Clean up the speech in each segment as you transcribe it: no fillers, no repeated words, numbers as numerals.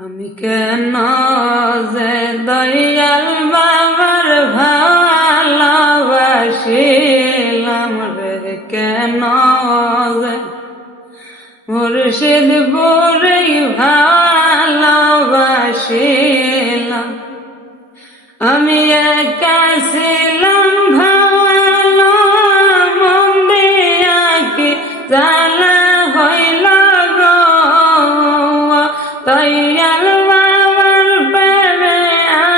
আমি কেন যে দয়াল বাবার ভালোবাসিলাম রে, কেন যে মুর্শিদ বুড়ি ভালোবাসিলাম। আমি একা ছিলাম ভালো, মন দিয়া কি জানা হইল গো, দয়াল বাবার প্রেমে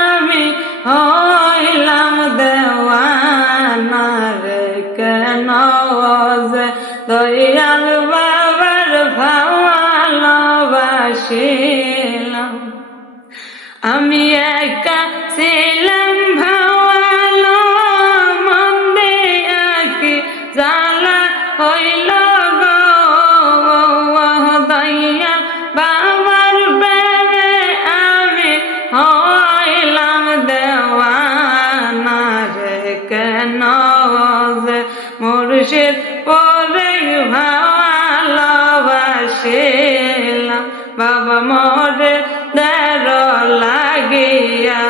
আমি হইলাম দেওয়ানা রে, কেন যে দয়াল বাবার ভালোবাসিলাম। আমি একা ছিলাম ভালো, মন দিয়া কি জ্বালা হইল গো, দয়াল বাবার প্রেমে আমি হইলাম দেওয়ানা রে, কেন যে মুর্শিদ পরে ভালোবাসিলাম। বাবা মোরে দের লাগিয়া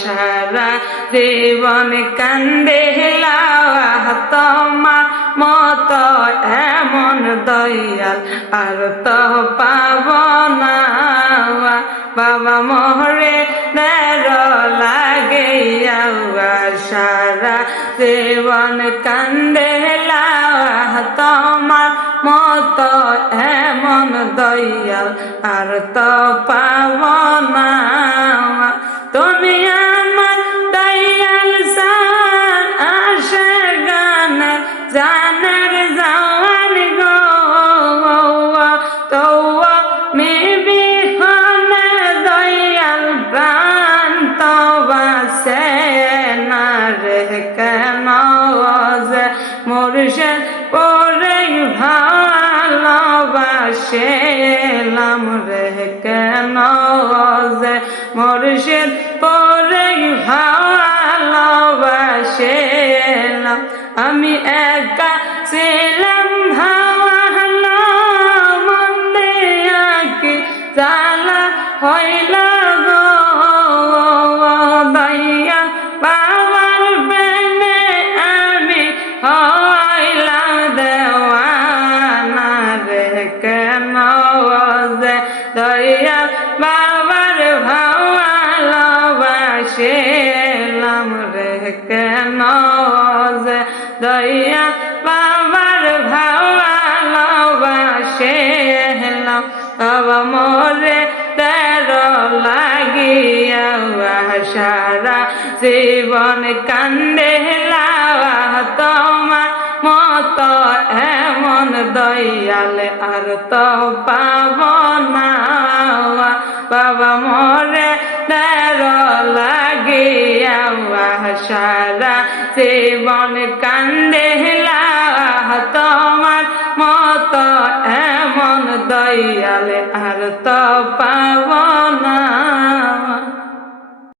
সারা জীবন কান্দিলাম, তোমার মত এমন দয়াল আর তো পাব না। বাবা মোরে দের লাগিয়া সারা জীবন কান্দিলাম, তোমার মত এমন দয়াল আর তো পাব না। তুমি আমার দয়াল সার আসে গানের জানের জান গো, তো বিহনে দয়াল প্রাণ তো বাসে না রে, কেন যে মুর্শিদ পরে ভালোবাসিলাম রে, কেন যে মুর্শিদ পরে ভালোবাসিলাম। আমি একা ছিলাম ভালো, মন দিয়া কি জ্বালা হইল গো, দয়াল বাবার প্রেমে আমি হইলাম দেওয়ানা রে, কেন যে দয়াল বাবার ভালোবাসিলাম রে, কেন যে দয়াল বাবার ভালোবাসিলাম। বাবা মোরে তের লাগিয়া সারা জীবন কান্দিলাম, তোমার মত এমন দয়াল আর তো পাব না। বাবা মোরে দের লাগিয়া সারা জীবন কান্দিলাম, তোমার মত এমন দয়াল আর তো পাব না।